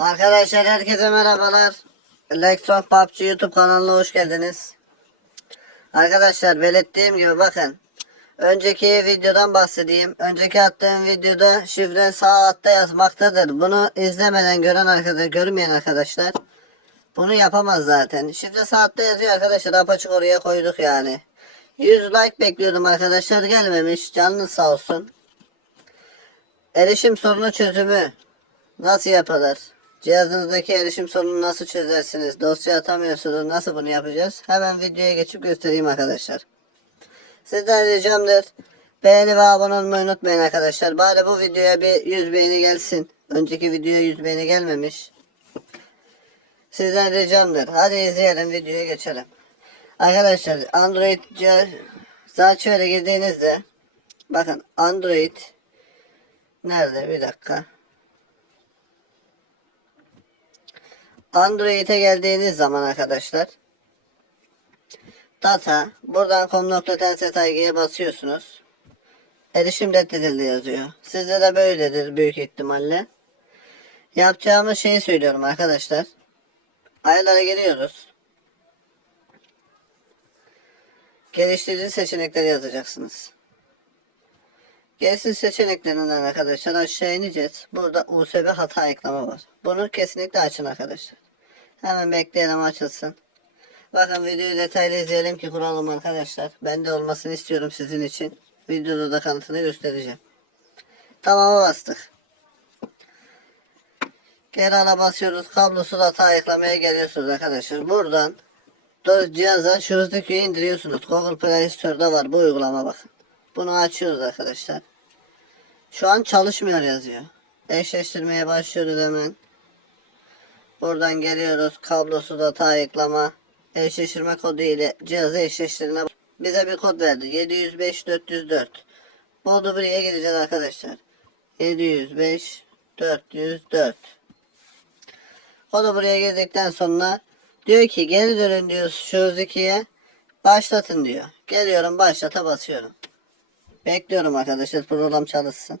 Arkadaşlar herkese merhabalar. Electron PUBG YouTube kanalına hoş geldiniz. Arkadaşlar belirttiğim gibi bakın. Önceki videodan bahsedeyim. Önceki attığım videoda şifre sağ altta yazmaktadır. Bunu izlemeden gören arkadaşlar, görmeyen arkadaşlar bunu yapamaz zaten. Şifre sağ altta yazıyor arkadaşlar. Apaçık oraya koyduk yani. 100 like bekliyordum arkadaşlar gelmemiş. Canınız sağ olsun. Erişim sorunu çözümü nasıl yapılır? Cihazınızdaki erişim sorununu nasıl çözersiniz? Dosya atamıyorsunuz. Nasıl bunu yapacağız? Hemen videoya geçip göstereyim arkadaşlar. Sizden ricamdır. Beğeni ve abone olmayı unutmayın arkadaşlar. Bari bu videoya bir 100 beğeni gelsin. Önceki videoya 100 beğeni gelmemiş. Sizden ricamdır. Hadi izleyelim videoya geçelim. Arkadaşlar Android cihaz Zaçöre girdiğinizde bakın Android nerede bir dakika Android'e geldiğiniz zaman arkadaşlar data buradan com.tnsetaygi'ye basıyorsunuz. Erişim reddedildi yazıyor. Sizde de böyledir büyük ihtimalle. Yapacağımız şeyi söylüyorum arkadaşlar. Ayarlara giriyoruz. Geliştirici seçenekleri yazacaksınız. Geliştirici seçeneklerinden arkadaşlar aşağı ineceğiz. Burada USB hata ekleme var. Bunu kesinlikle açın arkadaşlar. Hemen bekleyelim açılsın. Bakın videoyu detaylı izleyelim ki kuralım arkadaşlar. Ben de olmasını istiyorum sizin için. Videoda da kanıtını göstereceğim. Tamam'a bastık. Geri ala basıyoruz. Kablosuz hata eklemeye geliyorsunuz arkadaşlar. Buradan cihaza şuradaki indiriyorsunuz. Google Play Store'da var bu uygulama bakın. Bunu açıyoruz arkadaşlar. Şu an çalışmıyor yazıyor. Eşleştirmeye başlıyoruz hemen. Buradan geliyoruz. Kablosuz hata ayıklama. Eşleştirme kodu ile cihazı eşleştirme. Bize bir kod verdi. 705 404. Bu kodu buraya gideceğiz arkadaşlar. 705 404. Kodu buraya girdikten sonra diyor ki geri dönün diyor şu 2'ye başlatın diyor. Geliyorum başlata basıyorum. Bekliyorum arkadaşlar program çalışsın.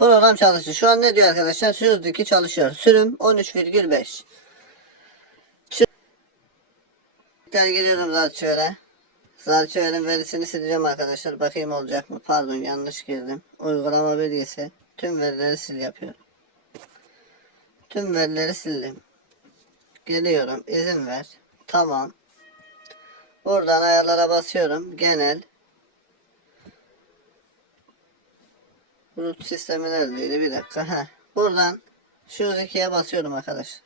Program çalıştı. Şu an ne diyor arkadaşlar? Şuradaki çalışıyor. Sürüm 13,5. Çı- Tekrar giriyorum Zarçöre. Zarçöre'nin verisini sileceğim arkadaşlar. Bakayım olacak mı? Pardon yanlış girdim. Uygulama bilgisi. Tüm verileri sil yapıyor. Tüm verileri sildim. Geliyorum. izin ver. Tamam. Buradan ayarlara basıyorum. Genel. Root sistemi neredeydi? Bir dakika. Heh. Buradan şu 2'ye basıyorum arkadaşlar.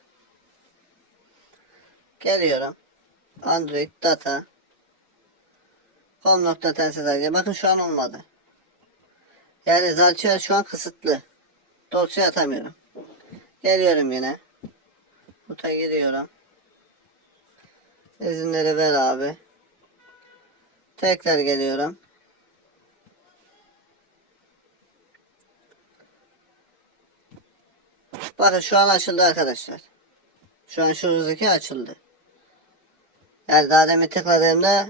Geliyorum. Android data. Com.tnsetaygi. Bakın şu an olmadı. Yani Zalçıya şu an kısıtlı. Dosya atamıyorum. Geliyorum yine. Buta giriyorum. İzinleri ver abi. Tekrar geliyorum. Bakın şu an açıldı arkadaşlar. Şu an şu hızdaki açıldı. Yani daha demin tıkladığımda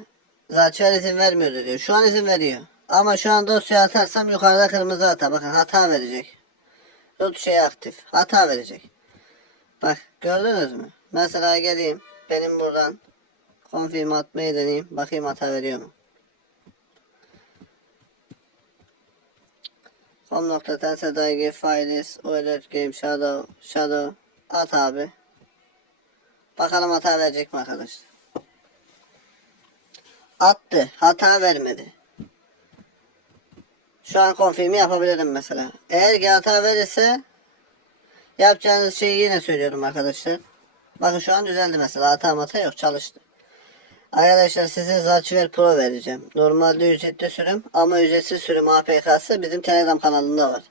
zaten izin vermiyordu diyor. Şu an izin veriyor. Ama şu an dosya atarsam yukarıda kırmızı hata. Bakın hata verecek. Root şey aktif. Hata verecek. Bak gördünüz mü? Mesela geleyim. Benim buradan confirm atmayı deneyeyim. Bakayım hata veriyor mu? Com.tnsetaygi files OLED game shadow shadow at abi. Bakalım hata verecek mi arkadaşlar? Attı. Hata vermedi. Şu an konfirmi yapabilirim mesela. Eğer ki hata verirse yapacağınız şeyi yine söylüyorum arkadaşlar. Bakın şu an düzeldi mesela. Hata hata yok. Çalıştı. Arkadaşlar size Zaçiver Pro vereceğim. Normalde ücretli sürüm ama ücretsiz sürüm APK'sı bizim Telegram kanalında var.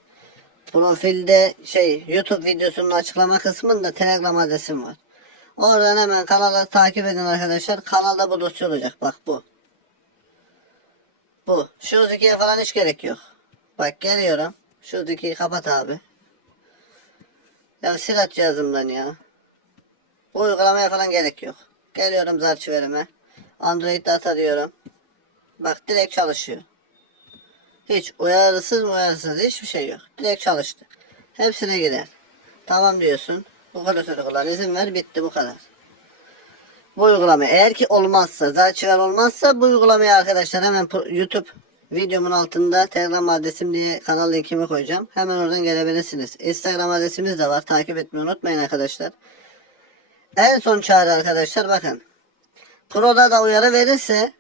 Profilde şey YouTube videosunun açıklama kısmında Telegram adresim var. Oradan hemen kanala takip edin arkadaşlar. Kanalda bu dosya olacak. Bak bu. Bu. Şu ikiye falan hiç gerek yok. Bak geliyorum. Şu ikiyi kapat abi. Ya sil at cihazımdan ya. Bu uygulamaya falan gerek yok. Geliyorum Zarçiver'ime. Android data diyorum. Bak direkt çalışıyor. Hiç uyarısız uyarısız hiçbir şey yok. Direkt çalıştı. Hepsine gider. Tamam diyorsun. Bu kadar kullan. izin ver bitti bu kadar. Bu uygulama eğer ki olmazsa Zalçıver olmazsa bu uygulamayı arkadaşlar hemen YouTube videomun altında Telegram adresim diye kanal linkimi koyacağım. Hemen oradan gelebilirsiniz. Instagram adresimiz de var. Takip etmeyi unutmayın arkadaşlar. En son çağrı arkadaşlar bakın. Pro'da da uyarı verirse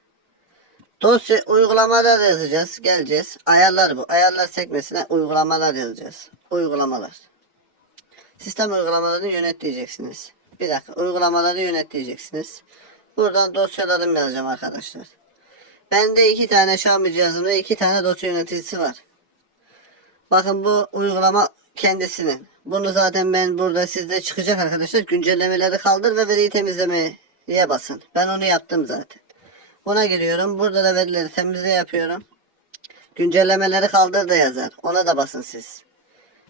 dosya uygulamalar yazacağız. Geleceğiz. Ayarlar bu. Ayarlar sekmesine uygulamalar yazacağız. Uygulamalar. Sistem uygulamalarını yönet diyeceksiniz. Bir dakika. Uygulamaları yönet diyeceksiniz. Buradan dosyalarımı yazacağım arkadaşlar. Bende iki tane Xiaomi cihazımda iki tane dosya yöneticisi var. Bakın bu uygulama kendisinin. Bunu zaten ben burada sizde çıkacak arkadaşlar. Güncellemeleri kaldır ve veriyi temizlemeye basın. Ben onu yaptım zaten. Buna giriyorum. Burada da verileri temizle yapıyorum. Güncellemeleri kaldır da yazar. Ona da basın siz.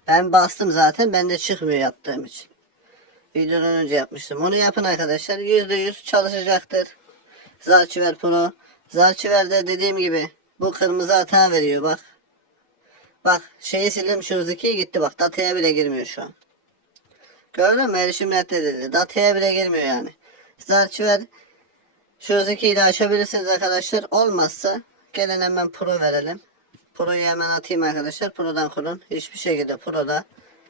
Ben bastım zaten. Bende çıkmıyor yaptığım için. Videodan önce yapmıştım. Onu yapın arkadaşlar. %100 çalışacaktır. Zalçiver Pro. Zalçiver'de dediğim gibi bu kırmızı hata veriyor bak. Bak şeyi sildim şu 2 gitti bak. Dataya bile girmiyor şu an. Gördün mü? Erişim reddedildi. Dataya bile girmiyor yani. Zalçiver şu 2'yi de açabilirsiniz arkadaşlar. Olmazsa gelin hemen Pro verelim. Pro'yu hemen atayım arkadaşlar. Pro'dan kurun. Hiçbir şekilde Pro'da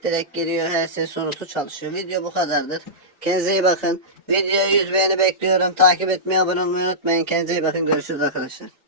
direkt giriyor. Her şey sorusu çalışıyor. Video bu kadardır. Kendinize iyi bakın. Videoya 100 beğeni bekliyorum. Takip etmeyi, abone olmayı unutmayın. Kendinize iyi bakın. Görüşürüz arkadaşlar.